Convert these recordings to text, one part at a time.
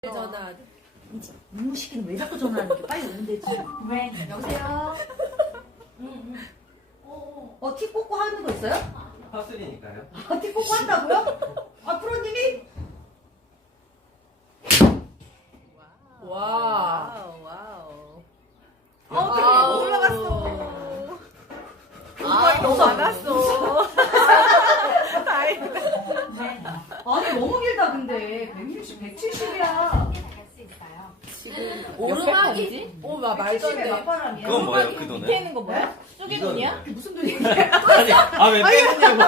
전화. 이모 시키는 왜 자꾸 전화하는 게 빨리 오면 되지. 왜? 여보세요? 티 꽂고 하는 거 있어요? 화술이니까요. 티 꽂고 한다고요? 프로님이? 와. 와우. 되게 올라갔어. 음악이 너무 많았어. 다행이다. 아니 너무 길다 근데 160, 170이야. 오르막이? 오, 말도 안 170에 돼. 막바람이야. 그건 뭐예요? 그 돈은? 밑에 있는 거 뭐야? 쑥이 이건 돈이야? 뭐야? 그게 무슨 돈이야? 아니, 왜 빼느냐고.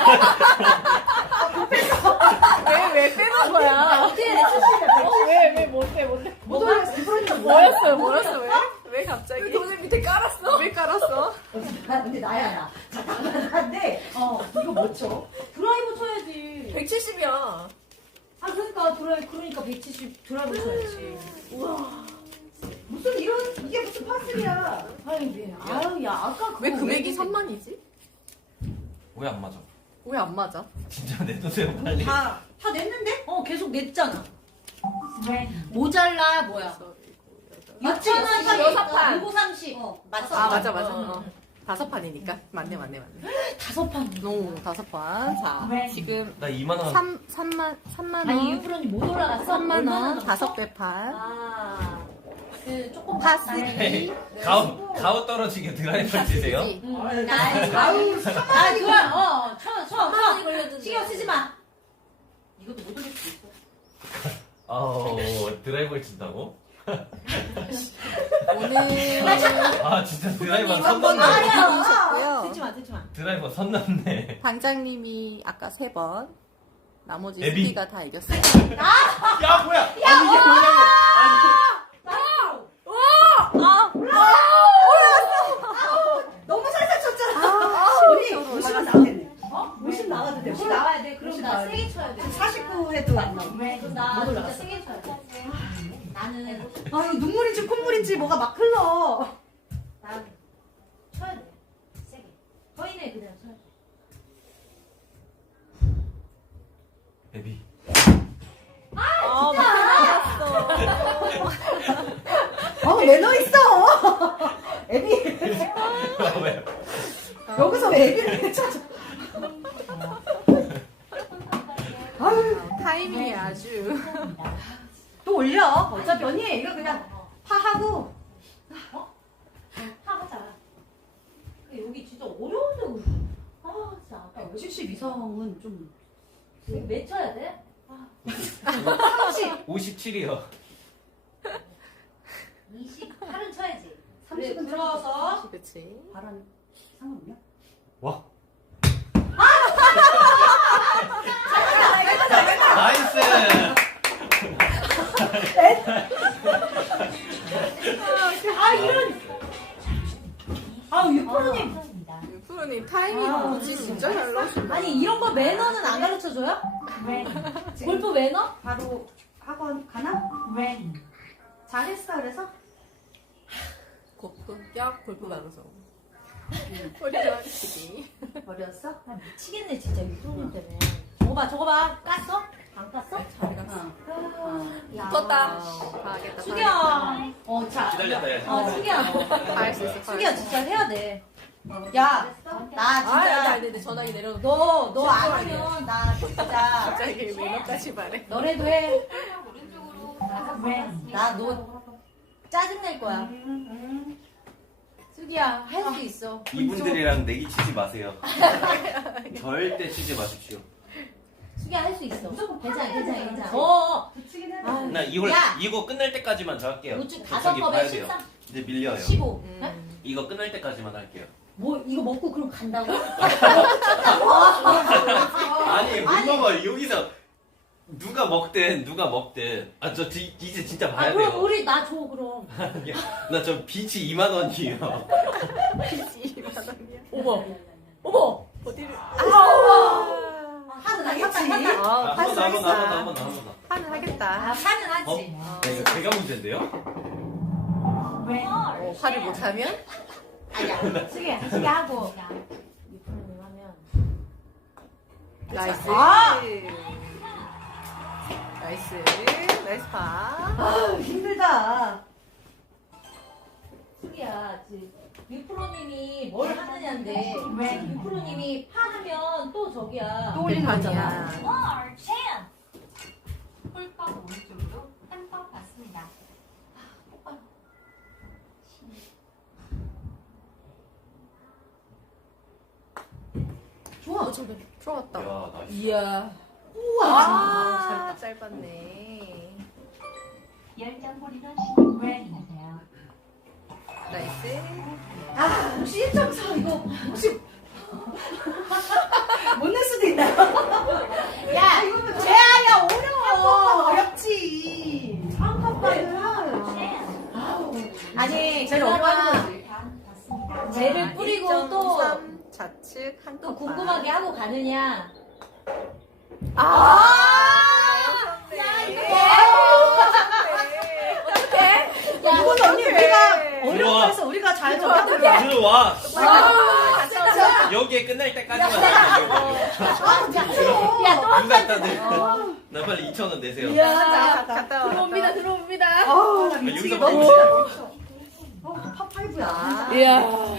왜 빼는 거야? 왜 못해? 못 올라갔어. 프로님 뭐였어? 왜 갑자기? 돈을 밑에 깔았어? 왜 깔았어? 근데 나야 나. 잠깐만 한데 이거 못 쳐. 드라이브 쳐야지. 170이야. 그러니까 그러니까 170 드라이브 쳐야지. 우와. 무슨 이게 무슨 파슬이야. 아유 야 아까 그거 왜 금액이 왜 3만이지? 왜 안 맞아? 왜 안 맞아? 진짜 내놓으세요, 빨리. 다 냈는데? 계속 냈잖아. 모자라 뭐야? 맞지? 6,000원 여섯 판. 930. 맞어. 아, 맞아. 5판이니까. 맞네. 5판. 오, 5판. 자, 지금 나 2만원. 3만 아니 원. 유프로님 못 올라갔어? 3만 원. 얼마나 5배 판. 조금 파스기. 가오 떨어지게 드라이버 치세요? 아유 3만원. 쳐. 걸려도 신경 쓰지 마. 이것도 못 올릴 수 있어. 드라이버를 친다고? 오늘 아, 진짜 드라이버 한 선 번 더. 넘네. 해주셨고요. 듣지 마. 드라이버 선 넘네. 방장님이 아까 3번. 나머지 애비. 수비가 다 이겼어요. 야, 뭐야! 아니, 이게 뭐냐고! 너무 살살 쳤잖아. 우리 50은 나왔네. 50 나와도 돼. 50 나와야 돼. 그럼 50 나 나와야 돼. 세게 쳐야 돼. 49 해도 안 나와. 그럼 나 못 진짜 올라갔어. 세게 쳐야 돼. 나는 아유 눈물인지 콧물인지 뭐가 막 흘러. 난 쳐야 돼. 세게. 거인에 그냥 쳐야 돼. 애비. 매너 있어. 애비. 왜? 여기서 왜 애비를 쳐줘. 아유 타이밍이 아주. 또 올려. 어차피 언니 이거 그냥 파하고. 하자. 여기 진짜 어려운데. 진짜 아까 70 이상은 좀. 몇 쳐야 돼? 30. 57이요. 28은 쳐야지. 30은 들어와서. 그치. 바람 상관없냐? 와. 나이스! 유프로님. 프로님 타이밍 진짜 잘 나오신다. 아니 이런 거 매너는 안 가르쳐줘요? 골프 매너? 바로 학원 가나? 잘했어 그래서? 골프 방송. 허리를 치기. 어렸어? 미치겠네 진짜 유프로님 때문에. 저거 봐. 깠어? 안 깠어? 잘 갔어. 야. 붙었다. 가야겠다. 수경. 기다렸다, 야. 수경. 다할 수 있어. 수경 진짜 해야 돼. 야, 나 진짜 네, 전화기 내려. 너 안 하면 나 진짜 갑자기 매너까지 말해. 너네도 해. 나 너 짜증낼 거야. 수기야 할 수 있어. 이분들이랑 내기 치지 마세요. 절대 치지 마십시오. 수기야 할 수 있어. 괜찮아. 붙이긴 해. 나 이거 끝날 때까지만 저 할게요. 우측 저기 5컵에 봐야 돼요. 13, 이제 밀려요. 15. 이거 끝날 때까지만 할게요. 뭐 이거 먹고 그럼 간다고? 아니, 못 먹어. 여기서 누가 먹든. 저 이제 진짜 봐야 그럼 돼요. 우리 나 줘 그럼. 나 저 빚이 2만 원이에요. 어머. 어디를? 하는 하겠지. 한번 판을 하겠다. 파는 하지. 이거 제가 문제인데요? 화를 못하면? 수기 하고. 유프로님 하면. 나이스. 나이스. 나이스 파. 아 힘들다. 수기야, 유프로님이 뭘 하느냐인데 유프로님이 파하면 또 저기야. 또 올리는 거잖아. 홀컵 오른쪽으로 한컵 받습니다. 좋아. 저기 들어갔다. 야, 나이스. 이야. 아, 짧았네. 10점 홀이던 신입 브레이크하세요. 나이스. 아 혹시 1.4 이거 혹시 못 낼 수도 있다. 야 이거는 재아야 어려워. 어렵지. 한컵만은. 아니, 제일 어려워하는 그나마 거지. 쟤를 뿌리고 또, 1.3 좌측 한 또 컵 궁금하게 반. 하고 가느냐. 야, 이거 이건 언니 우리가 들어와. 어려워 해서 우리가 잘 적었다. 들어와. 아, 진짜. 여기에 끝날 때까지만 하면 야, 또 누가 따들. 나 빨리 2,000원 내세요. 자, 갔다 와. 들어옵니다, 들어옵니다. 아, 나 여기서 미치겠다. 먹으면 파5야. 아, 이야.